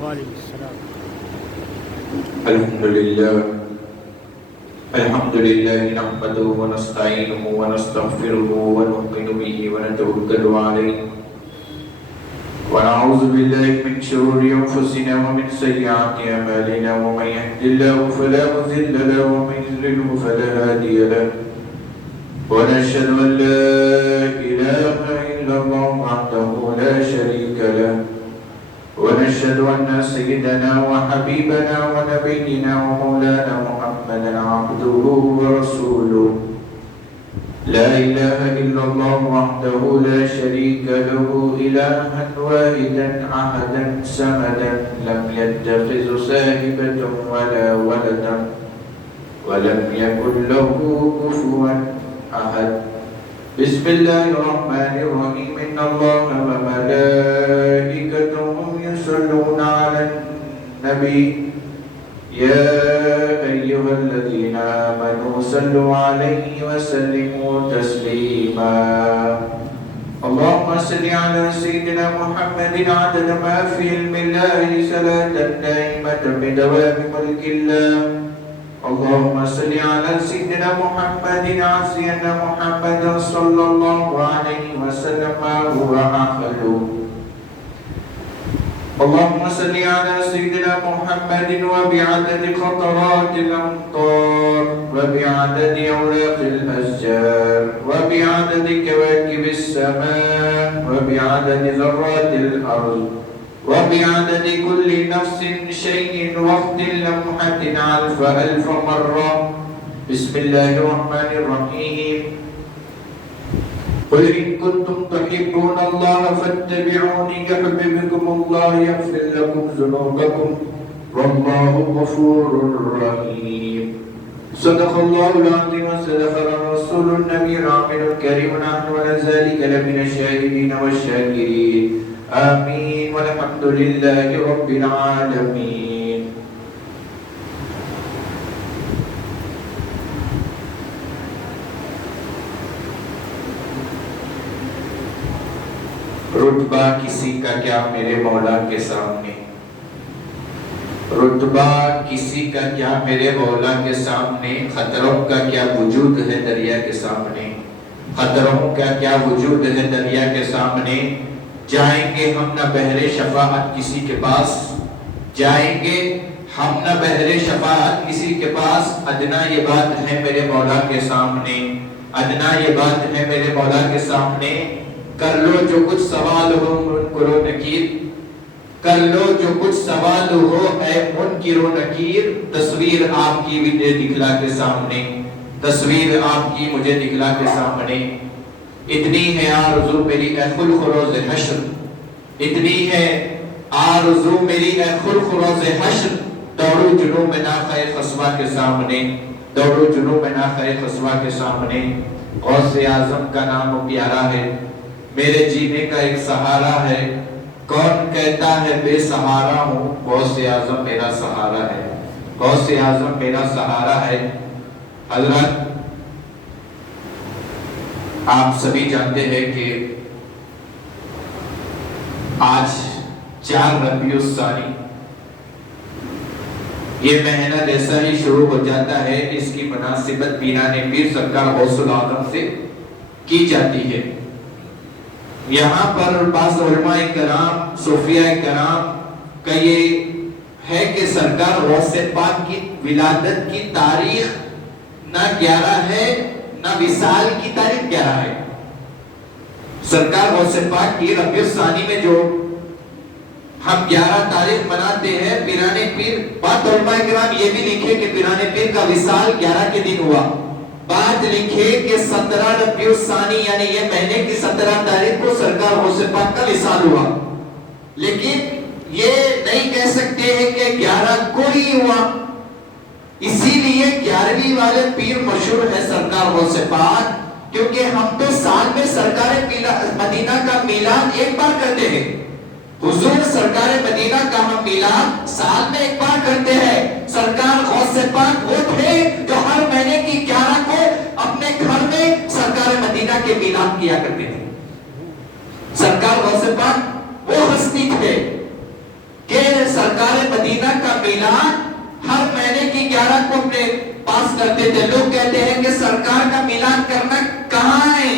وعلیکم السلام. الحمد لله نحمده ونستعينه ونستغفره ونؤمن به ونتوكل عليه ونعوذ بالله من شرور أنفسنا ومن سيئات أعمالنا ومن يهد الله فلا مضل له ومن يضلل فلا هادي له ونشهد أن لا إله إلا الله وحده لا شريك له ونشهد أن سيدنا وحبيبنا ونبينا ومولانا محمدا عبده ورسوله لا إله إلا الله وحده لا شريك له إلها واحدا أحدا صمدا لم يتخذ صاحبة ولا ولدا ولم يكن له كفوا أحد. بسم الله الرحمن الرحيم. إن الله وملائكته يصلون على النبي يا أيها الذين آمنوا صلوا عليه وسلموا تسليما. اللهم صل على سيدنا محمد عدد ما في علم الله صلاة دائمة بدوام ملك الله. اللهم صل على سيدنا محمد عزيز محمد صلى الله عليه وسلم هو أهله. اللهم صل على سيدنا محمد وبعدد قطرات الأمطار وبعدد أوراق الأشجار وبعدد كواكب السماء وبعدد ذرات الأرض وبعدد كل نفس شيء وقت لمحة ألف مرة. بسم الله الرحمن الرحيم. قل إن كنتم تحبون الله فاتبعوني يحببكم الله يغفر لكم ذنوبكم والله غفور رحيم. صدق الله العظيم وصدق الرسول النبي العامل الكريم. ونحن على ذلك لمن الشاهدين والشاكرين. آمين والحمد لله رب العالمين. رتبہ کسی کا کیا میرے مولا کے سامنے، رتبہ کسی کا کیا میرے مولا کے سامنے، خطروں کا کیا وجود ہے دریا کے سامنے، خطروں کا کیا وجود ہے دریا کے سامنے. جائیں گے ہم نہ بہرے شفاعت کسی کے پاس، جائیں گے ہم نہ بہرے شفاعت کسی کے پاس. ادنا یہ بات ہے میرے مولا کے سامنے، ادنا یہ بات ہے میرے مولا کے سامنے. کر لو جو کچھ سوال ہو منکر و نکیر، کر لو جو کچھ سوال ہو اے منکر و نکیر. تصویر آپ کی مجھے دکھلا کے سامنے، تصویر آپ کی مجھے دکھلا کے سامنے. اتنی ہے آرزو میری اے خلق روز حشر، اتنی ہے آرزو میری اے خلق روز حشر. دوڑو جنوب ناخے خصوہ کے سامنے، دوڑو جنوب ناخے خصوہ کے سامنے. غوث اعظم کا نام پیارا ہے، میرے جینے کا ایک سہارا ہے. کون کہتا ہے بے سہارا ہوں، غوث اعظم میرا سہارا ہے، غوث اعظم میرا سہارا ہے. حضرات آپ سبھی جانتے ہیں کہ آج 4 ربیع الثانی یہ مہینہ جیسا ہی شروع ہو جاتا ہے، اس کی مناسبت پیران پیر سرکار غوث العظم سے کی جاتی ہے. یہاں پر بعض علماء کرام، صوفیاء کرام کا یہ ہے کہ سرکار غوث پاک کی ولادت کی تاریخ نہ 11 ہے نہ وصال کی تاریخ 11 ہے. سرکار غوث پاک کی ربیع الثانی میں جو ہم 11 تاریخ مناتے ہیں، پیران پیر، بعض علماء کرام یہ بھی لکھے کہ پیران پیر کا وصال 11 کے دن ہوا. بات لکھے کہ 17 ربیع الثانی یعنی یہ مہینے کی 17 تاریخ کو سرکار غوث پاک کا وصال ہوا. لیکن یہ نہیں کہہ سکتے ہیں کہ 11 کو ہی ہوا. اسی لیے 11ویں والے پیر مشہور ہے سرکار غوث پاک، کیونکہ ہم تو سال میں سرکار مدینہ کا میلاد ایک بار کرتے ہیں. حضور سرکار مدینہ کا ہم میلاد سال میں ایک بار کرتے ہیں. سرکار غوث پاک وہ تھے جو ہر مہینے کی 11 کو اپنے گھر میں سرکار مدینہ کے میلاد کیا کرتے تھے. سرکار غوث پاک وہ ہستی تھے کہ سرکار مدینہ کا میلاد ہر مہینے کی 11 کو اپنے پاس کرتے تھے. لوگ کہتے ہیں کہ سرکار کا میلاد کرنا کہاں ہے؟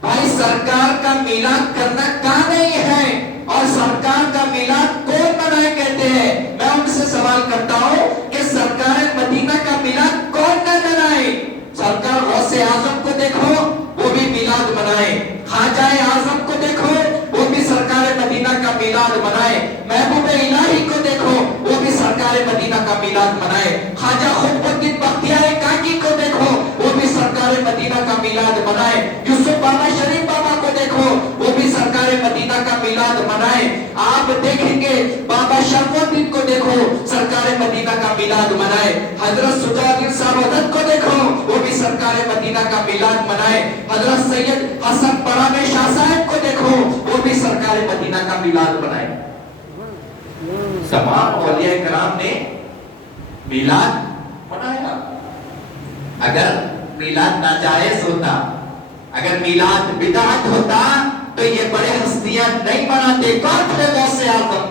بھائی سرکار کا میلاد کرنا کہاں نہیں ہے؟ اور سرکار کا میلاد کون منائے کہتے ہیں؟ میں ان سے سوال کرتا ہوں کہ سرکار مدینہ کا میلاد کون نہ منائے؟ سرکار غوث اعظم کو دیکھو وہ بھی میلاد منائے, خواجہ اعظم کو دیکھو وہ بھی سرکار مدینہ کا میلاد منائے, محبوب الہی کو دیکھو وہ بھی سرکار مدینہ کا میلاد منائے, خواجہ قطب الدین بختیار کاکی کو دیکھو وہ بھی سرکار مدینہ کا میلاد منائے, یوسف بابا شریف بابا کو دیکھو وہ بھی سرکار مدینہ کا میلاد منائے. آپ دیکھیں گے بابا شرف الدین کو دیکھو سرکار مدینہ کا میلاد منائے, حضرت شجاع الدین صاحب کو دیکھو وہ بھی سرکار مدینہ کا میلاد منائے, حضرت سید حسن پرانی شاہ صاحب کو دیکھو وہ بھی سرکار مدینہ کا میلاد منائے. تمام اولیاء کرام نے میلاد منایا. اگر میلاد ناجائز ہوتا, اگر میلاد بدعت ہوتا تو یہ بڑے ہستیاں نہیں مناتے. کون تھے غوث اعظم,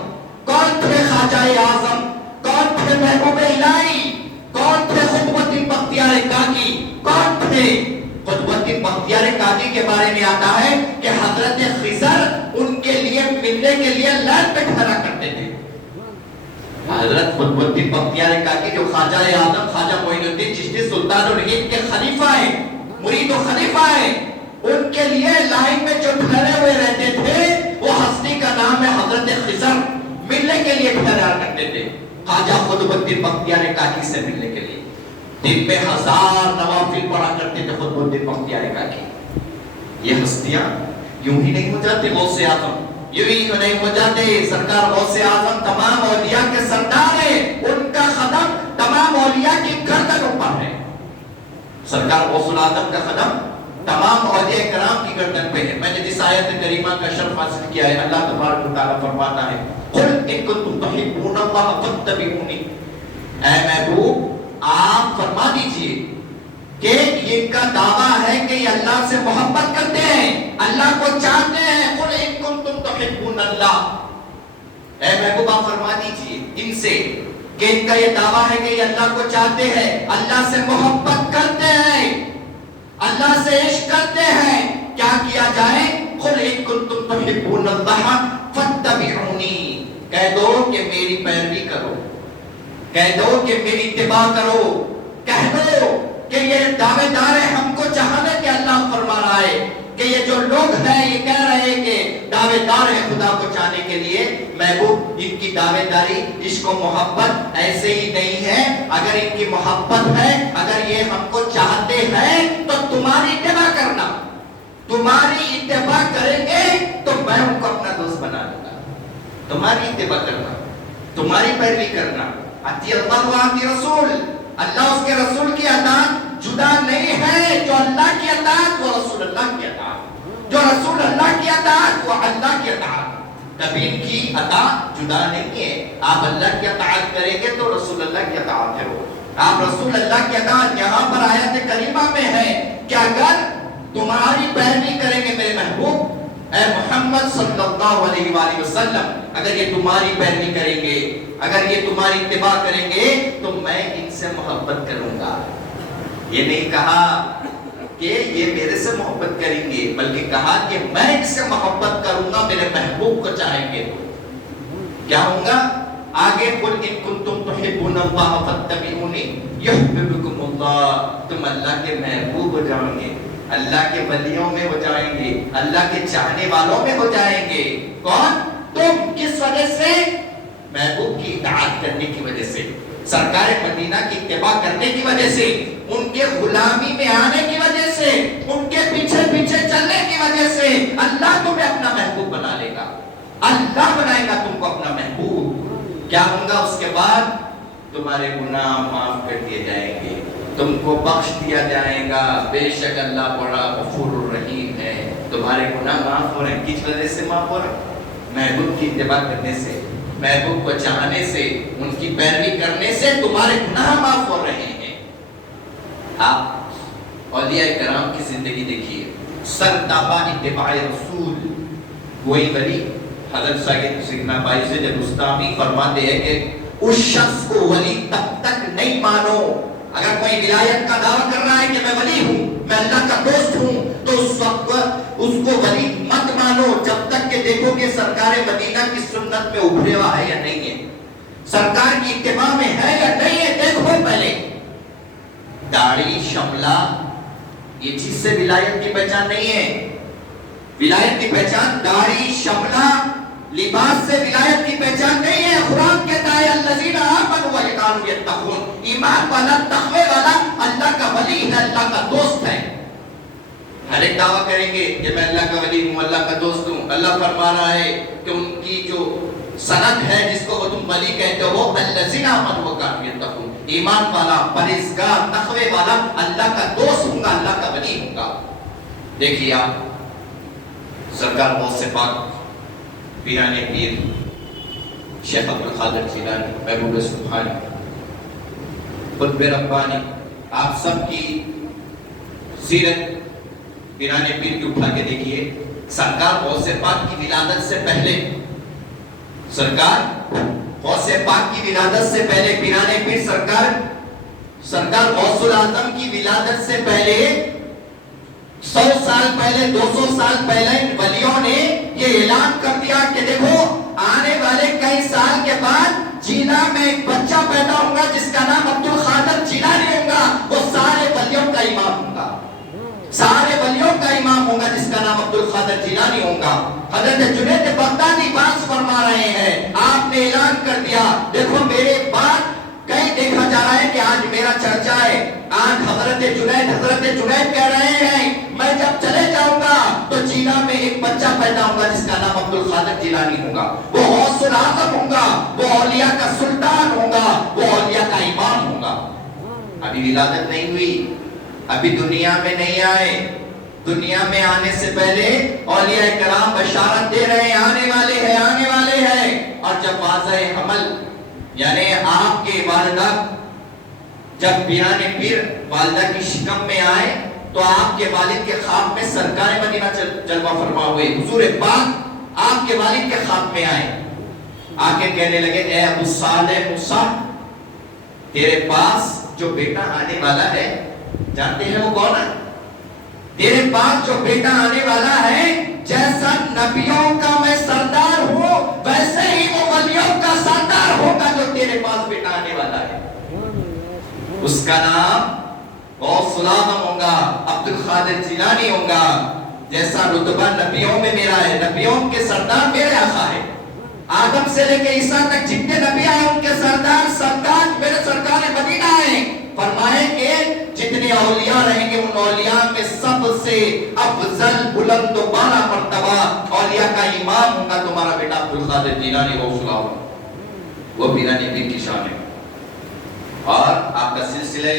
کون تھے خواجہ اعظم, کون تھے محبوب الہی, کون تھے قطب الدین بختیار کاکی, کون تھے؟ قطب الدین بختیار کاکی کے بارے میں آتا ہے کہ حضرت خضر ان کے لیے ملنے کے لیے لائن پہ ٹھہرا کرتے تھے. حضرت قطب الدین بختیار کاکی جو خواجہ اعظم خواجہ معین الدین چشتی سلطان الہند کے خلیفہ ہیں, مرید و خلیفہ ہیں, ان کے لیے لائن میں جو ٹھہرے ہوئے رہتے تھے وہ ہستی کا نام ہے حضرت خضر, ملنے کے لیے ٹھہرا کرتے تھے خواجہ قطب الدین بختیار کاکی سے ملنے کے لیے. دن میں 1000 نوافل پڑھا کرتے تھے قطب الدین بختیار کاکی. یہ ہستیاں یوں ہی نہیں ہو جاتے غوث اعظم, یوں ہی نہیں ہو جاتے. سرکار غوث اعظم تمام اولیاء کے سردار ہیں, ان کا قدم تمام اولیاء کی گردنوں پر ہے. سرکار غوث اعظم کا قدم تمام اولیاء کرام کی گردن پہ ہے. میں نے جس آیت کریمہ کا شرف حاصل کیا ہے, اللہ تبارک و تعالیٰ فرماتا ہے قل ان کنتم تحبون اللہ فاتبعونی, اے محبوب آپ فرما دیجئے کہ ان کا دعویٰ ہے کہ یہ اللہ سے محبت کرتے ہیں, اللہ کو چاہتے ہیں. قل ان کنتم تحبون اللہ, اے محبوب آپ فرما دیجئے ان سے کہ ان کا یہ دعویٰ ہے کہ یہ اللہ کو چاہتے ہیں, اللہ سے محبت کرتے ہیں, اللہ سے عشق کرتے ہیں. کیا کیا جائے؟ قل ان کنتم تحبون اللہ فاتبعونی, کہہ دو کہ میری پیروی کرو, کہہ دو کہ میری اتباع کرو, کہہ دو کہ یہ دعوے دار ہیں ہم کو چاہنے کے. اللہ فرما رہا ہے کہ یہ جو لوگ ہیں یہ کہہ رہے ہیں کہ دعوے دار ہیں خدا کو چاہنے کے لیے. محبوب ان کی دعوے داری عشق و محبت ایسے ہی نہیں ہے. اگر ان کی محبت ہے, اگر یہ ہم کو چاہتے ہیں تو تمہاری اتباع کرنا, تمہاری اتباع کریں گے تو میں ان کو اپنا دوست بنا لوں گا. تمہاری اتباع کرنا, تمہاری پیروی کرنا. اطیع اللہ و اطیع رسول, اللہ اس کے رسول کی اطاعت جدا نہیں ہے. جو اللہ کی اطاعت وہ رسول اللہ کی اطاعت, جو رسول اللہ کی اطاعت وہ اللہ کی اطاعت. کبھی ان کی اطاعت جدا نہیں ہے. آپ اللہ کی اطاعت کریں گے تو رسول اللہ کی اطاعت کرو. آپ رسول اللہ کی اطاعت, یہاں پر آیت کریمہ میں ہے کہ اگر تمہاری پیروی کریں گے میرے محبوب اے محمد صلی اللہ علیہ وآلہ وسلم, اگر یہ تمہاری پیروی کریں گے, اگر یہ تمہاری اتباع کریں گے تو میں ان سے محبت کروں گا. یہ نہیں کہا کہ یہ میرے سے محبت کریں گے, بلکہ کہا کہ میں ان سے محبت کروں گا, میرے محبوب کو چاہیں گے تو کیا ہوں گا. آگے قل ان کنتم تحبون اللہ فاتبعونی یحببکم اللہ, تم اللہ کے محبوب ہو جائیں گے, اللہ کے ولیوں میں ہو جائیں گے, اللہ کے چاہنے والوں میں ہو جائیں گے. کون؟ تم. کس وجہ سے؟ محبوب کی اطاعت کرنے کی وجہ سے, سرکار مدینہ کی اتباع کرنے کی وجہ سے, ان کے غلامی میں آنے کی وجہ سے, ان کے پیچھے پیچھے چلنے کی وجہ سے اللہ تمہیں اپنا محبوب بنا لے گا. اللہ بنائے گا تم کو اپنا محبوب. کیا ہوگا اس کے بعد؟ تمہارے گناہ معاف کر دیے جائیں گے, تم کو بخش دیا جائے گا. بے شک اللہ بڑا غفور الرحیم ہے. تمہارے گناہ معاف ہو رہے ہیں. کس وجہ سے معاف ہو رہے ہیں؟ محبوب کی اتباع کرنے سے, محبوب کو چاہنے سے, ان کی پیروی کرنے سے تمہارے گناہ معاف ہو رہے ہیں. آپ اولیاء کرام کی زندگی دیکھیے, سرتابہ اتباع رسول. وہی ولی حضرت سیدنا بائی سے جب استامی فرماتے ہیں کہ اس شخص کو ولی تب تک نہیں مانو. اگر کوئی ولایت کا دعویٰ کر رہا ہے کہ میں ولی ہوں، میں اللہ کا دوست ہوں، تو اس وقت اس کو ولی مت مانو جب تک کہ دیکھو کہ سرکار مدینہ کی سنت میں ابھرے ہوا ہے یا نہیں ہے، سرکار کی اتباع میں ہے یا نہیں ہے. دیکھو پہلے داڑھی شملہ یہ چیز سے ولایت کی پہچان نہیں ہے. ولایت کی پہچان داڑھی شملہ لباس سے ولایت کی پہچان نہیں ہے. قرآن کہتا ہے الذین آمنوا وکانوا یتقون، ایمان والا تقوی والا اللہ کا ولی ہے، اللہ کا دوست ہے. ہر ایک دعویٰ کریں گے کہ میں اللہ کا ولی ہوں، اللہ کا دوست ہوں. اللہ فرما رہا ہے کہ ان کی جو سند ہے جس کو تم ولی کہتے ہو، الذین آمنوا وکانوا یتقون، ایمان والا، پرہیزگار، تقوی والا، اللہ کا دوست ہوں گا، اللہ کا ولی ہوں گا. دیکھیے آپ سرکار غوث پاک پیران پیر شیخ عبدالقادر جیلانی محبوب سبحانی قطب ربانی، آپ سب کی سیرت پیران پیر کی اٹھا کے دیکھیے. سرکار غوث پاک کی ولادت سے پہلے، سرکار غوث پاک کی ولادت سے پہلے، پیران پیر سرکار غوث العظم کی ولادت سے پہلے 100 سال پہلے، 200 سال پہلے ولیوں نے یہ اعلان کر دیا کہ دیکھو آنے والے کئی سال کے بعد جینا میں ایک بچہ پیدا ہوگا جس کا نام عبدالقادر جیلانی ہوگا. وہ سارے ولیوں کا امام ہوگا، سارے ولیوں کا امام ہوگا جس کا نام عبدالقادر جیلانی ہوگا. حضرت جنید بغدادی باز فرما رہے ہیں، آپ نے اعلان کر دیا دیکھو میرے بعد کہیں دیکھا جا رہا ہے کہ آج میرا چرچا ہے، آج حضرت جنید کہہ رہے ہیں میں جب چلے جاؤں گا تو جینا میں ایک بچہ پیدا ہوگا جس کا نام عبدالقادر جیلانی ہوگا. وہ غوث العظم ہوگا، وہ اولیاء کا سلطان ہوگا، وہ اولیاء کا امام ہوگا. ابھی ولادت نہیں ہوئی، ابھی دنیا میں نہیں آئے. دنیا میں آنے سے پہلے اولیاء کرام بشارت دے رہے ہیں آنے والے ہیں، آنے والے ہیں. اور جب واضح حمل یعنی آپ کے والدہ جب پیران پیر والدہ کی شکم میں آئے تو آپ کے والد کے خواب میں سرکار مدینہ جلوہ فرما ہوئے. حضور پاک آپ کے والد کے خواب میں آئے، آکے کہنے لگے اے ابو صالح موسیٰ، تیرے پاس جو بیٹا آنے والا ہے جانتے ہیں وہ کون ہے؟ تیرے پاس جو بیٹا آنے والا ہے جیسا نبیوں کا میں سردار ہوں ویسے ہی وہ ولیوں کا سردار ہوگا جو تیرے پاس بیٹا آنے والا ہے. اس کا نام غوث العظم ہوگا، عبدالقادر جیلانی ہوگا. جیسا رتبہ نبیوں میں میرا ہے، نبیوں کے سردار میرے آقا ہے. آدم سے لے کے عیسیٰ تک جتنے نبی آئے ان کے سردار میرے سرکار مدینہ ہیں. فرمائے کہ جتنے اولیاء رہیں گے ان اولیاء میں سب سے افضل بلند و بالا مرتبہ اولیاء کا امام ہوگا تمہارا بیٹا عبدالقادر جیلانی غوث العظم. وہ پیران پیر کی شان ہے. اور آپ کا سلسلہ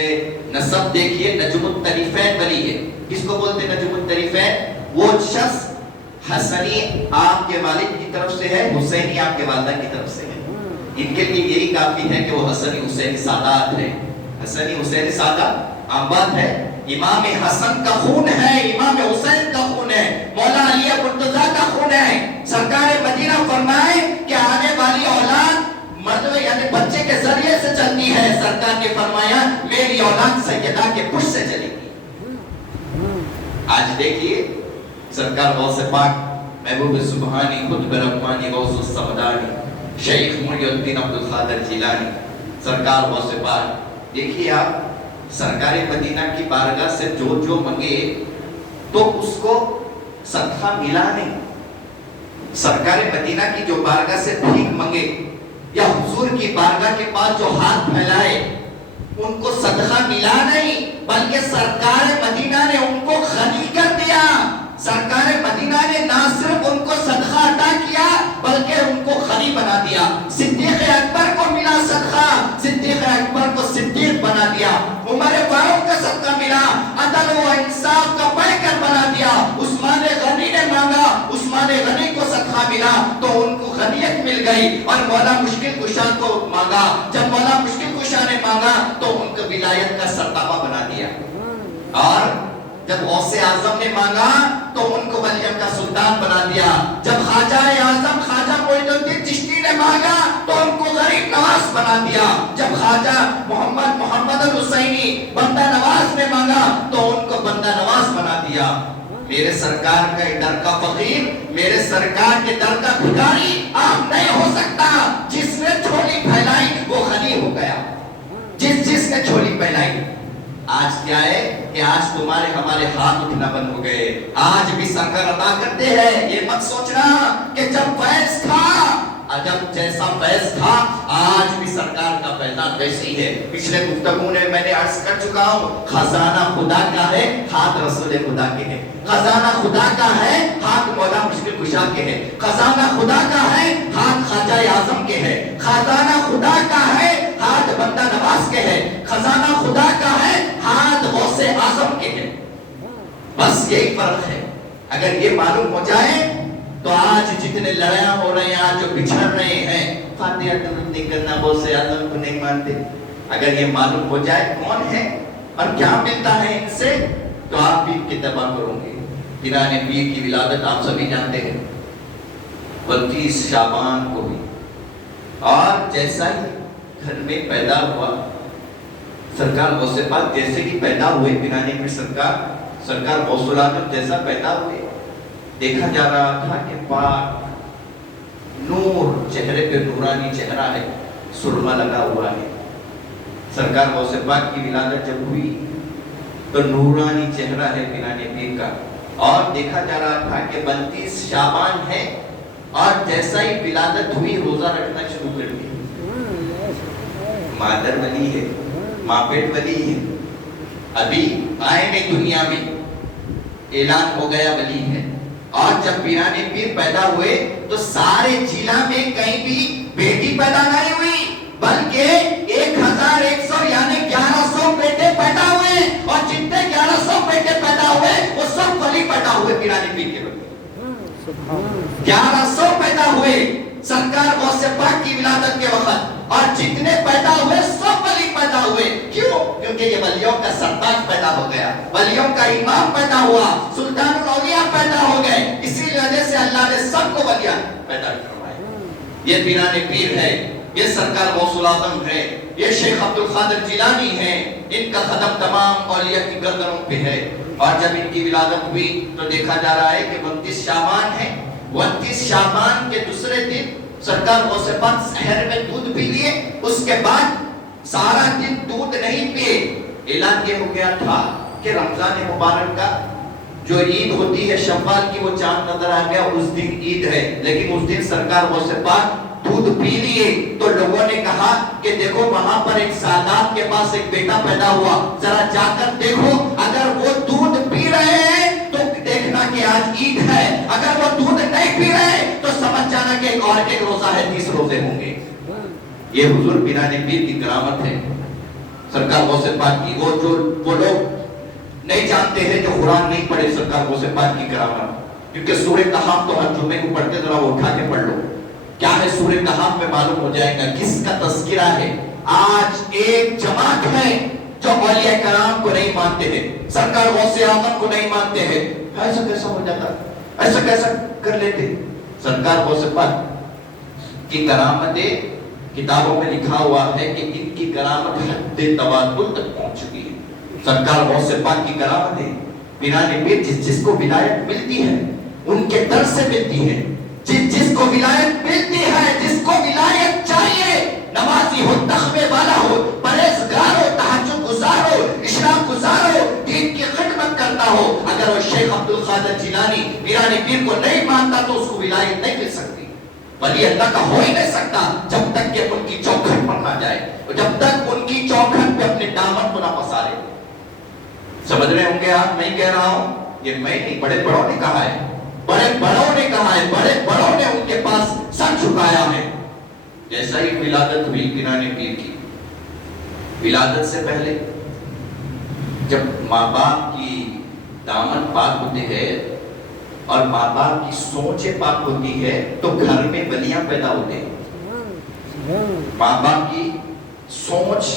نسب دیکھیے، نجم الطریفین ولی ہے. کس کو بولتے ہیں نجم الطریفین؟ وہ شخص حسنی آپ کے والد کی طرف سے ہے، حسینی آپ کے والدہ کی طرف سے ہے. ان کے لیے یہی کافی ہے کہ وہ حسنی حسینی سادات ہے. حسنی حسینی سادات عام بات ہے. امام حسن کا خون ہے، امام حسین کا خون ہے، مولا علی مرتضیٰ کا خون ہے. سرکار مدینہ فرمائے کہ آنے والی اولاد مرد یعنی بچے کے ذریعے سے چلتی ہے. سرکار نے فرمایا میری اولاد سیدہ کے پشت سے چلے گی. آج دیکھیے سرکار غوث پاک محبوب سبحانی قطب ربانی غوث السمدانی شیخ محی الدین عبدالقادر جیلانی سرکار غوث پاک. دیکھیے آپ سرکار مدینہ کی بارگاہ سے جو منگے تو اس کو صدقہ ملا نہیں. سرکار مدینہ کی جو بارگاہ سے بھیک منگے یا حضور کی بارگاہ کے پاس جو ہاتھ پھیلائے ان کو صدقہ ملا نہیں، بلکہ سرکار مدینہ نے ان کو غنی کر دیا. سرکار مدینہ نے نہ صرف ان کو صدقہ عطا کیا بلکہ ان کو غنی بنا دیا. صدیق اکبر کو ملا صدقہ، صدیق اکبر کو صدیق بنا دیا. عمر فاروق کا صدقہ ملا، عدل و انصاف کا پیکر بنا دیا. عثمان غنی نے مانگا، عثمان غنی کو صدقہ ملا تو ان کو غنیت مل گئی. اور مولا مشکل کشا کو مانگا، جب مولا مشکل کشا نے مانگا تو ان کو ولایت کا سرتابہ بنا دیا. اور جب غوث اعظم نے مانگا تو ان کو ولیوں کا سلطان بنا دیا. جب خواجہ اعظم خواجہ معین الدین چشتی نے مانگا تو ان کو غریب نواز بنا بنا دیا. جب خواجہ محمد الحسینی بندہ نواز نے مانگا تو ان کو بندہ نواز بنا دیا. میرے سرکار کا در کا فقیر، میرے سرکار کے در کا بھکاری عام نہیں ہو سکتا. جس نے جھولی پھیلائی وہ غنی ہو گیا. جس نے جھولی پھیلائی. آج کیا ہے کہ آج تمہارے ہمارے ہاتھ اٹھنا بند ہو گئے. آج بھی سنگر ادا کرتے ہیں. یہ مت سوچنا کہ جب فیض تھا، جب جیسا فیض تھا آج بھی سرکار کا فیضان ویسے ہی ہے. پچھلے گفتگو میں نے عرض کر چکا ہوں، خزانہ خدا کا ہے، ہاتھ رسول خدا کے ہے. خزانہ خدا کا ہے، ہاتھ مولا مشکل کشا کے ہے. خزانہ خدا کا ہے، ہاتھ خواجہ اعظم کے ہے. خزانہ خدا کا ہے، ہاتھ بندہ نواز کے ہے. خزانہ خدا کا ہے، ہاتھ غوث اعظم کے ہے. بس یہی فرق ہے. اگر یہ معلوم ہو جائے تو آج جتنے لڑائیاں ہو رہے ہیں، آج جو بچھڑ رہے ہیں، فاتحہ درود نہیں کرنا، غوث اعظم کو نہیں مانتے، اگر یہ معلوم ہو جائے کون ہے اور کیا ملتا ہے ان سے، تو آپ بھی اتباع کرو گے. پیران پیر کی ولادت آپ سبھی جانتے ہیں 29 شعبان کو ہوئی. اور جیسا ہی گھر میں پیدا ہوا سرکار غوث پاک جیسے ہی پیدا ہوئے، پیران پیر سرکار غوث العظم جیسا پیدا ہوئے، دیکھا جا رہا تھا کہ پاک نور، چہرے پہ نورانی چہرہ ہے، سرما لگا ہوا ہے. سرکار غوث پاک کی ولادت جب ہوئی تو نورانی چہرہ ہے پیران پیر کا. اور دیکھا جا رہا تھا کہ 32 شعبان ہے، اور جیسا ہی ولادت ہوئی روزہ رکھنا شروع کر دیا. مادر ولی ہے، ماں پیٹ ولی ہے، ابھی آئے نہیں دنیا میں، اعلان ہو گیا ولی ہے. اور جب پیران پیر پیدا ہوئے تو سارے ضلع میں کہیں بھی بیٹی پیدا نہیں ہوئی، بلکہ 1100 یعنی 1100 بیٹے پیدا ہوئے. اور جتنے 1100 بیٹے پیدا ہوئے وہ سب ولی پیدا ہوئے پیران پیر کے وقت. 1100 پیدا ہوئے سرکار غوث پاک کی ولادت کے وقت، اور جتنے پیدا ہوئے سب ولی پیدا ہوئے. کیوں؟ کیونکہ یہ ولیوں کا سرتاج پیدا ہو گیا، ولیوں کا امام پیدا ہوا، سلطان الاولیاء پیدا ہو گئے. اسی وجہ سے اللہ نے سب کو ولیاں پیدا کروایا. یہ پیران پیر ہے، یہ سرکار غوث العظم ہے، یہ شیخ عبد القادر جیلانی ہے. ان کا قدم تمام اولیاء کی گردنوں پہ ہے. اور جب ان کی ولادت ہوئی تو دیکھا جا رہا ہے کہ 29 شعبان ہے. 29 شعبان کے دوسرے دن سرکار غوث پاک سحر میں دودھ پی لیے. اس کے بعد سارا دن دودھ نہیں پیے. اعلان یہ ہو گیا تھا کہ رمضان مبارک کا جو عید ہوتی ہے شوال کی، وہ چاند نظر آ گیا، اس دن عید ہے. لیکن اس دن سرکار غوث پاک دودھ پی لیے تو لوگوں نے کہا کہ دیکھو وہاں پر ایک سادات کے پاس ایک بیٹا پیدا ہوا، ذرا جا کر دیکھو. اگر وہ دودھ پی رہے ہیں تو دیکھنا کہ آج عید ہے، اگر وہ دودھ نہیں پی رہے تو سمجھ جانا کہ ایک اور ایک روزہ ہے، 30 روزے ہوں گے. یہ حضور پیران پیر کی کرامت ہے سرکار غوث پاک کی. وہ لوگ نہیں جانتے ہیں جو قرآن نہیں پڑھے سرکار غوث پاک کی کرامت. کیونکہ سورہ کہف تو ہر جمعے کو پڑھتے، ذرا وہ اٹھا کے پڑھ لو کیا ہے سورہ کہف میں، معلوم ہو جائے گا کس کا تذکرہ ہے. آج ایک جماعت ہے جو اولیاء کرام کو نہیں مانتے ہیں، سرکار غوث اعظم کو نہیں مانتے ہیں. ایسا کیسا ہو جاتا، ایسا کیسا کر لیتے. سرکار غوث پاک کی کرامتیں کتابوں میں لکھا ہوا ہے کہ ان کی کرامت حد تواتر تک پہنچ چکی ہے. سرکار غوث پاک کی کرامت ہے. پیران پیر جس کو ولایت ملتی ہے ان کے در سے ملتی ہے. جس کو ولایت ملتی ہے، جس کو ولایت چاہیے، نمازی ہو، تقوی والا ہو، پرہیزگار ہو، تہجد گزار ہو، اشراق گزار ہو، دین کی خدمت کرتا ہو، اگر وہ شیخ عبد القادر جیلانی پیران پیر کو نہیں مانتا تو اس کو ولایت نہیں مل سکتی. ولی اللہ کا ہو ہی نہیں سکتا جب تک کہ ان کی چوکھٹ پر نہ جائے، جب تک ان کی چوکھٹ پہ اپنے دامن کو نہ پسارے. سمجھ رہے ہوں گے آپ، میں کہہ رہا ہوں، یہ میں نہیں، بڑے بڑوں نے کہا ہے، بڑے بڑوں نے کہا ہے، بڑے بڑوں نے ان کے پاس سر جھکایا ہے. جیسا ہی ولادت ہوئی پیران پیر کی، ولادت سے پہلے جب ماں باپ کی دامن پاک ہوتے ہیں اور ماں باپ کی سوچیں پاک ہوتی ہے تو گھر میں ولیاں پیدا ہوتے ہیں. ماں باپ کی سوچ،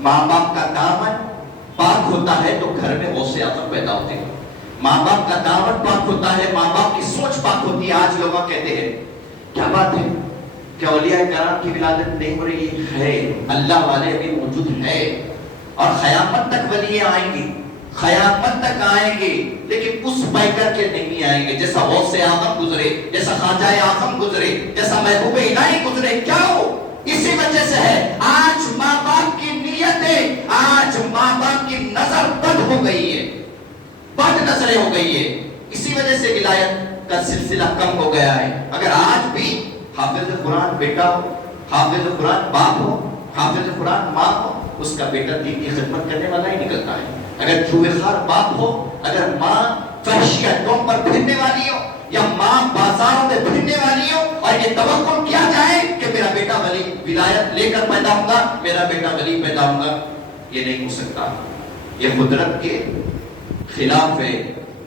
ماں باپ کا دامن پاک ہوتا ہے تو گھر میں غوث اعظم پیدا ہوتے ہیں. ماں باپ کا دامن پاک ہوتا ہے، ماں باپ کی سوچ پاک ہوتی ہے. آج لوگ کہتے ہیں کیا بات ہے کیا اولیاء کرام کی ولادت نہیں ہو رہی ہے؟ اللہ والے ابھی موجود ہے، اور قیامت تک ولی آئیں گے، قیامت تک آئیں گے، لیکن اس پیکر کے نہیں آئیں گے جیسا غوث اعظم گزرے، جیسا خواجہ اعظم گزرے، جیسا محبوب الہی گزرے۔ کیا ہو؟ اسی وجہ سے ہے آج ماں باپ کی نیتیں، آج ماں باپ کی نظر بد ہو گئی ہے، بد نظریں ہو گئی ہے، اسی وجہ سے ولایت کا سلسلہ کم ہو گیا ہے۔ اگر آج بھی حافظ قرآن بیٹا ہو، حافظ قرآن باپ ہو، حافظ قرآن ماں ہو، اس کا بیٹا دین کی خدمت کرنے والا ہی نکلتا ہے۔ اگر جوے خار باپ ہو، اگر ماں فحشی اڈوں پر پھرنے والی ہو، یا ماں بازاروں میں پھرنے والی ہو، اور یہ توقع کیا جائے کہ میرا بیٹا ولی ولایت لے کر پیدا ہوگا، میرا بیٹا ولی پیدا ہوگا، یہ نہیں ہو سکتا۔ یہ قدرت کے خلاف ہے۔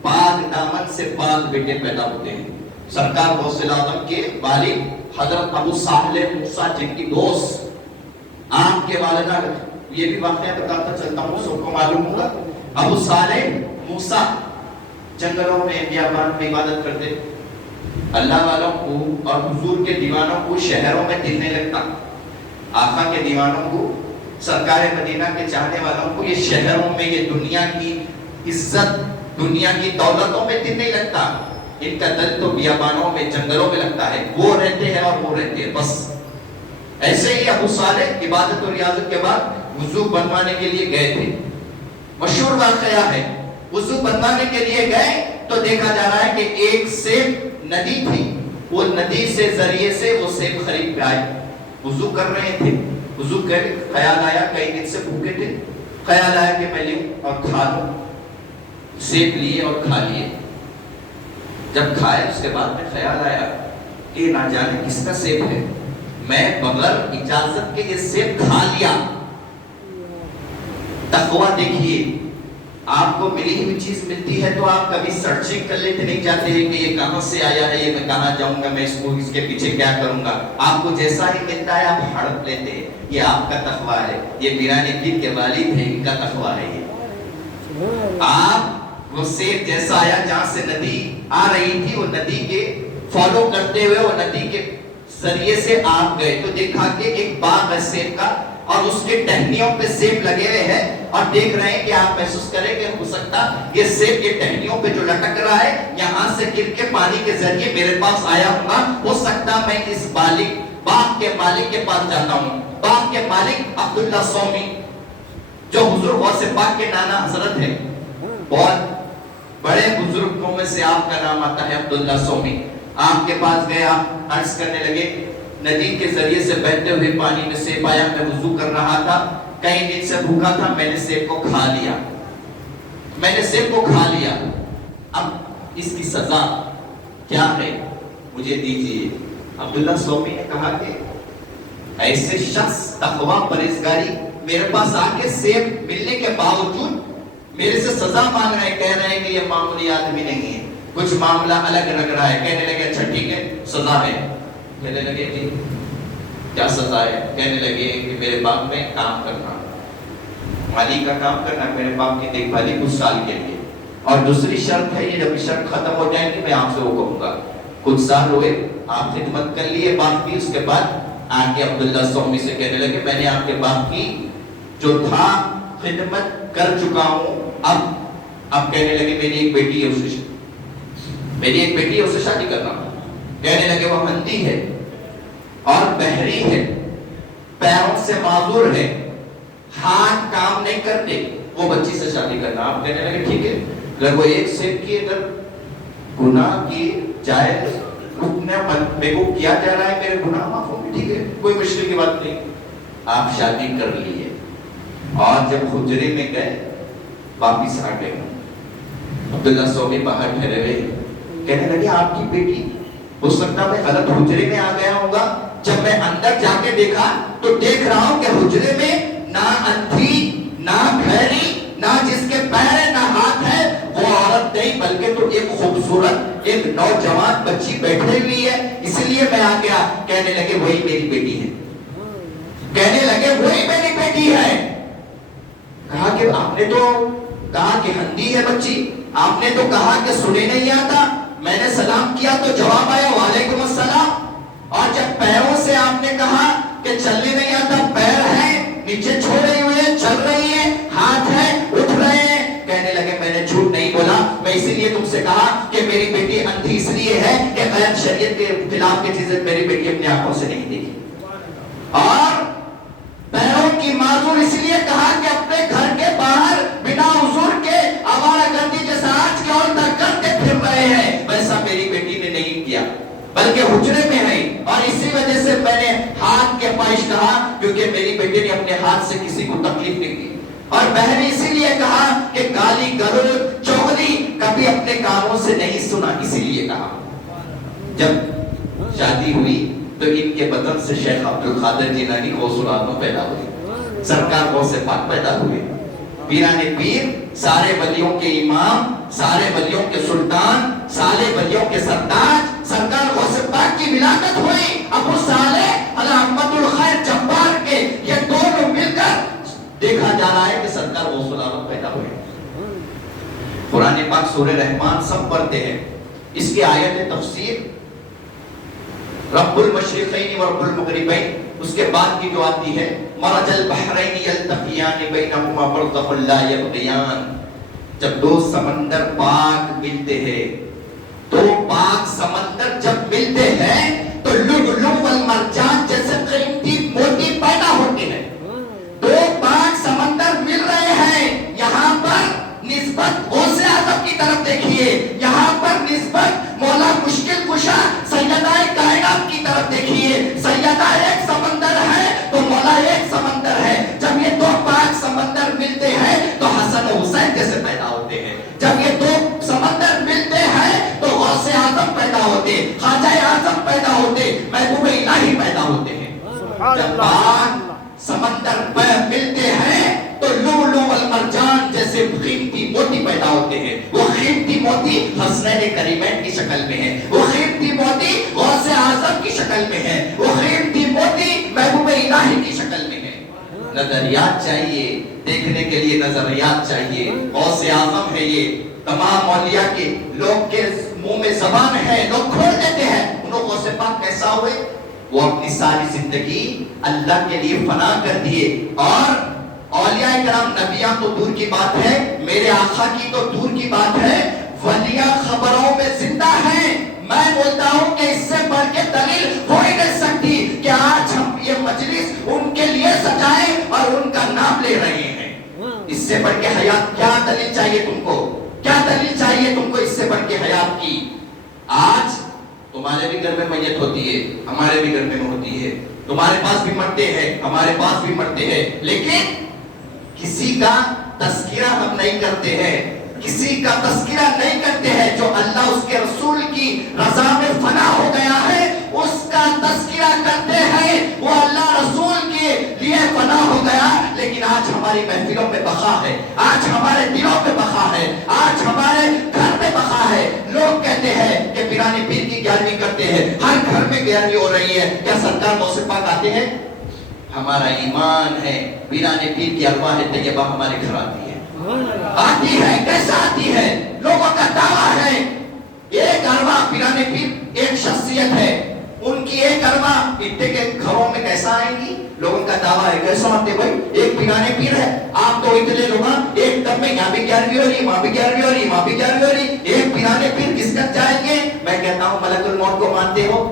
پاک دامن سے پاک بیٹے پیدا ہوتے ہیں۔ سرکار غوث اعظم کے والد حضرت ابو صالح موسیٰ، جن کی دوست آپ کے والدہ، یہ بھی واقعہ بتاتا چلتا ہوں، سب کو معلوم ہوگا۔ ابو صالح موسیٰ جنگلوں میں، بیابان میں عبادت کرتے، اللہ والوں کو اور حضور کے دیوانوں کو شہروں میں دل نہیں لگتا، آقا کے دیوانوں کو، سرکار مدینہ کے چاہنے والوں کو یہ شہروں میں، یہ دنیا کی عزت، دنیا کی دولتوں میں دل نہیں لگتا، ان کا دل تو بیابانوں میں، جنگلوں میں لگتا ہے۔ وہ رہتے ہیں اور وہ رہتے ہیں، بس۔ ایسے ہی ابو صالح عبادت اور ریاضت کے بعد وضو بنوانے کے لیے گئے تھے۔ مشہور واقعہ ہے، وضو بنوانے کے لیے گئے تو دیکھا جا رہا ہے کہ ایک سیب ندی تھی، وہ ندی سے ذریعے سے وہ سیب خرید پہ آئے، وضو کر رہے تھے، وضو کر خیال آیا، کئی دن سے بھوکے تھے، خیال آیا کہ میں لوں اور کھا لوں، سیب لیے اور کھا لیے۔ جب کھائے اس کے بعد میں خیال آیا کہ نہ جانے کس کا سیب ہے، میں بغیر اجازت کے یہ سیب کھا لیا۔ تقویٰ دیکھیے، آپ کو ملی ہوئی چیز ملتی ہے تو آپ کبھی سرچنگ کر لیتے نہیں جاتے ہیں کہ یہ کہاں سے آیا ہے، یہ میں کہاں جاؤں گا، میں اس کے پیچھے کیا کروں گا۔ آپ کو جیسا ہی ملتا ہے آپ ہڑپ لیتے ہیں، یہ آپ کا تقویٰ ہے، یہ میران پیر کے والد ہیں، ان کا تقویٰ ہے یہ۔ آپ وہ سیب جیسا آیا، جہاں سے ندی آ رہی تھی، وہ ندی کے فالو کرتے ہوئے وہ ندی کے ذریعے سے آپ گئے تو دیکھا کہ ایک باغ ہے سیب کا، اور اس کے ٹہنیوں پہ سیب لگے ہوئے ہیں، اور دیکھ رہے ہیں کہ آپ محسوس کریں کہ ہو سکتا یہ سیب کے ٹہنیوں پہ جو لٹک رہا ہے یہاں سے گر کے پانی کے ذریعے میرے پاس آیا ہوگا، ہو سکتا میں اس باغ کے مالک کے پاس جاتا ہوں۔ باغ کے مالک عبداللہ سومی، جو حضور غوث پاک کے نانا حضرت ہے، بہت بڑے بزرگوں میں سے آپ کا نام آتا ہے عبداللہ سومی۔ آپ کے پاس گئے، آپ عرض کرنے لگے، ندی کے ذریعے سے بہتے ہوئے پانی میں سیب آیا، میں وضو کر رہا تھا، کئی دن سے بھوکا تھا، میں نے سیب کو کھا لیا، میں نے سیب کو کھا لیا، اب اس کی سزا کیا ہے مجھے دیجیے۔ عبداللہ سومی نے کہا کہ ایسے شخص تقویٰ پرہیزگاری میرے پاس آ کے سیب ملنے کے باوجود میرے سے سزا مانگ رہے ہیں، کہہ رہے ہیں کہ یہ معمولی آدمی نہیں ہے، کچھ معاملہ الگ لگ رہا ہے۔ کہنے لگے اچھا ٹھیک ہے، سزا ہے۔ کہنے لگے جی کیا سزا ہے؟ کہنے لگے کہ میرے باغ میں کام کرنا، مالی کا کام کرنا، میرے باغ کی دیکھ بھالی کچھ سال کے لیے، اور دوسری شرط ہے، یہ جب شرط ختم ہو جائے گی میں آپ سے وہ کہوں گا۔ کچھ سال ہوئے، آپ خدمت کر لیے باغ کی، اس کے بعد آگے عبداللہ سومی سے کہنے لگے میں نے آپ کے باغ کی جو تھا خدمت کر چکا ہوں، اب کہنے لگے میری ایک بیٹی ہے، اسے شادی کرنا۔ کہنے لگے وہ اندھی ہے اور بہری ہے، پیروں سے معذور ہے، ہاتھ کام نہیں کرتے، وہ بچی سے شادی کرنا۔ آپ کہنے لگے ٹھیک ہے، اگر وہ ایک سیب کی اگر گناہ کی جائز میرے کو کیا جا رہا ہے، میرے گناہ معاف ہوں گے، ٹھیک ہے، کوئی مشکل کی بات نہیں۔ آپ شادی کر لیے، اور جب حجرے میں گئے واپس آ گئے، عبداللہ سومی باہر ٹھہرے ہوئے، کہنے لگے آپ کی بیٹی، ہو سکتا میں غلط حجرے میں آ گیا ہوگا، جب میں اندر جا کے دیکھا تو دیکھ رہا ہوں کہ حجرے میں نہ اندھی، نہ بہری، نہ جس کے پیر نہ ہاتھ ہے، وہ عورت نہیں بلکہ تو ایک خوبصورت ایک نوجوان بچی بیٹھے ہوئی ہے، اسی لیے میں آ گیا۔ کہنے لگے وہی میری بیٹی ہے، کہنے لگے وہی میری بیٹی ہے۔ کہا کہ آپ نے تو کہا کہ اندھی ہے بچی، آپ نے تو کہا کہ سنے نہیں آتا، میں نے سلام کیا تو جواب آیا وعلیکم السلام۔ اور جب پیروں سے آپ نے کہا کہ چلنے نہیں آتا، پیر ہے نیچے چھوڑے ہوئے ہیں، چل رہی ہے، ہاتھ ہے اٹھ رہے ہیں، کہنے لگے میں نے جھوٹ نہیں بولا، میں اسی لیے تم سے کہا کہ میری بیٹی اندھی اس لیے ہے کہ غیر شریعت کے خلاف کی چیزیں میری بیٹی اپنی آنکھوں سے نہیں دیکھی، اور پیروں کی معذور اس لیے کہا کہ اپنے گھر کے باہر بنا عذر کے آوارہ گردی جیسا آج کی عورتیں کرتے پھر رہے ہیں، ویسا میری بیٹی نے نہیں کیا بلکہ حجرے میں ہے، اور اسی وجہ سے میں نے ہاتھ کے پائش کہا کیونکہ میری بیٹی نے اپنے ہاتھ سے کسی کو تکلیف نہیں دی، اور بہن اسی لیے کہا کہ گالی گلوچ چغلی کبھی اپنے کانوں سے نہیں سنا، اسی لیے کہا۔ جب شادی ہوئی تو ان کے بدن سے شیخ عبد القادر جیلانی غوث العظم پیدا ہوئے، سرکار غوث پاک پیدا ہوئے، پیران پیر سارے ولیوں کے امام، سارے ولیوں کے سلطان، سارے ولیوں کے سردار سرکار غوث پاک کی ولادت ہوئی۔ ابو صالح علامت الخیر جبار کے یہ دونوں مل کر دیکھا جا رہا ہے کہ سرکار غوث العظم پیدا ہوئے۔ قرآن پاک سورہ رحمان سب پڑھتے ہیں، اس کی آیت تفسیر رب المشرقین و رب المغربین، اس کے بعد کی جو آتی ہے مرج البحرین یلتقیان بینہما برزخ لا یبغیان، جب دو سمندر پاک ملتے ہیں، دو پاک سمندر جب ملتے ہیں تو لؤلؤ والمرجان جیسے قیمتی موتی پیدا ہوتے ہیں، دو پاک سمندر مل رہے ہیں، یہاں پر نسبت غوث اعظم کی طرف دیکھیے، یہاں پر نسبت مولا مشکل کشا سیدہ کائنات کی طرف دیکھیے، سیدہ ایک سمندر ہے تو مولا ایک سمندر ہے، جب یہ دو پاک سمندر ملتے ہیں تو حسن و حسین جیسے پیدا ہوتے ہیں، جب یہ دو سمندر ملتے ہیں تو غوث اعظم پیدا ہوتے، خواجہ اعظم پیدا ہوتے، محبوب الہی پیدا ہوتے ہیں۔ جب پاک سمندر ملتے ہیں تو لؤلؤ والمرجان جیسے قیمتی موتی پیدا ہوتے ہیں، وہ قیمتی موتی حسنین کریمین کی شکل میں ہے، وہ قیمتی موتی غوث اعظم کی شکل میں ہے، وہ قیمتی موتی محبوب الہی کی شکل میں ہے۔ نظریات چاہیے، دیکھنے کے لیے نظریات چاہیے، غوث اعظم ہے یہ، تمام اولیاء کے لوگ کے منہ میں زبان ہے، لوگ کھول دیتے ہیں، انہوں غوث پاک کیسا ہوئے؟ وہ اپنی ساری زندگی اللہ کے لیے فنا کر دیے، اور اولیاء کرام نبیاں تو دور کی بات ہے، میرے آقا کی تو دور کی بات ہے، ولیاں خبروں میں زندہ ہیں۔ میں بولتا ہوں کہ اس سے بڑھ کے دلیل ہو ہی نہیں سکتی کہ آج ہم یہ مجلس ان کے لیے سجائیں اور ان کا نام لے رہے ہیں، اس سے بڑھ کے حیات کیا دلیل چاہیے تم کو؟ کیا دلیل چاہیے تم کو اس سے بڑھ کے حیات کی؟ آج تمہارے بھی گھر میں میت ہوتی ہے، ہمارے بھی گھر میں ہوتی ہے، تمہارے پاس بھی مرتے ہیں، ہمارے پاس بھی مرتے ہیں، لیکن کسی کا تذکرہ ہم نہیں کرتے ہیں، کسی کا تذکرہ نہیں کرتے ہیں، جو اللہ اس کے رسول کی رضا میں فنا ہو گیا ہے اس کا تذکرہ کرتے ہیں، وہ اللہ رسول کے لیے فنا ہو گیا۔ لیکن آج ہماری محفلوں میں بقا ہے، آج ہمارے دلوں میں بقا ہے، آج ہمارے گھر میں بقا ہے۔ لوگ کہتے ہیں کہ پیران پیر کی 11ویں کرتے ہیں، ہر گھر میں 11ویں ہو رہی ہے، کیا سرکار غوث پاک آتے ہیں؟ ہمارا ایمان ہے پیران پیر کی ارواح طیبہ ہمارے گھر آتی ہے، کیسا آتی ہے؟ لوگوں کا دعویٰ ہے ایک ارواح پیران پیر ایک شخصیت ہے، ان کی ایک ارواح اتنے کے گھروں میں کیسا آئیں گی؟ لوگوں کا دعویٰ ہے، کیسا آتے بھائی؟ ایک پیران پیر ہے، آپ تو اتنے لوگ ایک دم میں یہاں بھی 11ویں ہو رہی، وہاں بھی 11ویں ہو رہی، وہاں بھی 11ویں ہو رہی، ایک پیران پیر کس کا جائیں گے؟ میں کہتا ہوں ملک الموت کو مانتے ہو؟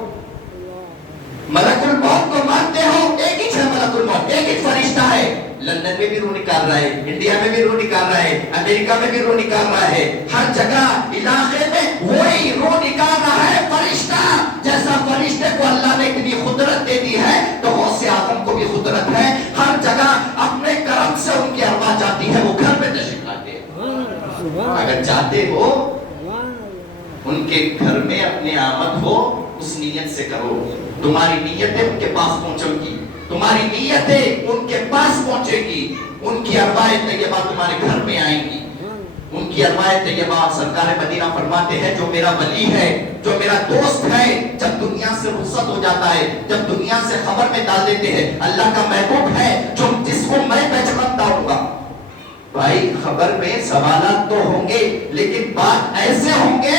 ملک الموت کو مانتے ہو؟ ایک ہی ہے ملک الموت، ایک ہی فرشتہ ہے، لندن میں بھی روح نکال رہا ہے، انڈیا میں بھی روح نکال رہا ہے، امریکہ میں بھی روح نکال رہا ہے، ہر جگہ علاقے میں وہی روح نکال رہا ہے فرشتہ۔ جیسا فرشتے کو اللہ نے اتنی قدرت دے دی ہے تو غوث اعظم کو بھی قدرت ہے، ہر جگہ اپنے کرم سے ان کی ارواح جاتی ہے، وہ گھر میں تشریف لاتے ہیں۔ اگر چاہتے ہو ان کے گھر میں اپنے آمد ہو، اس نیت سے کرو، تمہاری نیتیں ان کے پاس پہنچیں گی، تمہاری نیتیں ان کے پاس پہنچے گی، ان کی ارواح طیبہ تمہارے گھر میں آئیں گی، ان کی ارواح طیبہ۔ سرکار مدینہ فرماتے ہیں جو میرا ولی ہے، جو میرا دوست ہے، جب دنیا سے رخصت ہو جاتا ہے، جب دنیا سے خبر میں ڈال دیتے ہیں، اللہ کا محبوب ہے جو جس کو میں پہچانتا ہوں گا۔ بھائی خبر میں سوالات تو ہوں گے لیکن بات ایسے ہوں گے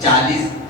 40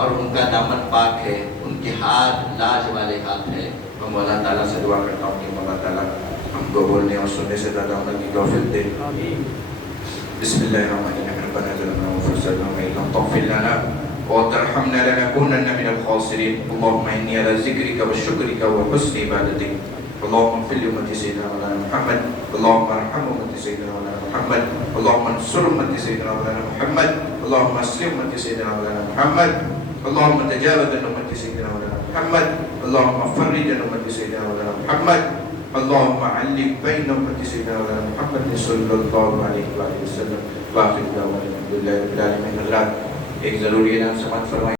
اور ان کا دامن پاک ہے, ان کے ہاتھ لاج والے ہاتھ ہے. تو مولا تعالیٰ سے دعا کرتا ہوں کہ مولا تعالیٰ ہم کو بولنے اور سننے سے زیادہ عمل کی توفیق دے. بسم اللہ الرحمن الرحیم. ربنا ظلمنا وانفسنا وإن لم تغفر لنا وترحمنا لنكونن من الخاسرين. اللهم إني على ذكرك وشكرك وحسن عبادتك. اللهم اغفر لأمة سيدنا مولانا محمد. اللهم ارحم أمة سيدنا مولانا محمد. اللهم انصر أمة سيدنا مولانا محمد. اللهم اسلم أمة سيدنا مولانا محمد. اللهم تجاوز عن أمة سيدنا مولانا محمد. اللهم فرج عن أمة سيدنا مولانا محمد. اللهم علق بين أمة سيدنا مولانا محمد صلی اللہ علیہ وآلہ وسلم. واخر دعوانا الحمد للہ رب العالمین. حضرات ایک ضروری اعلان سماعت فرمائیں.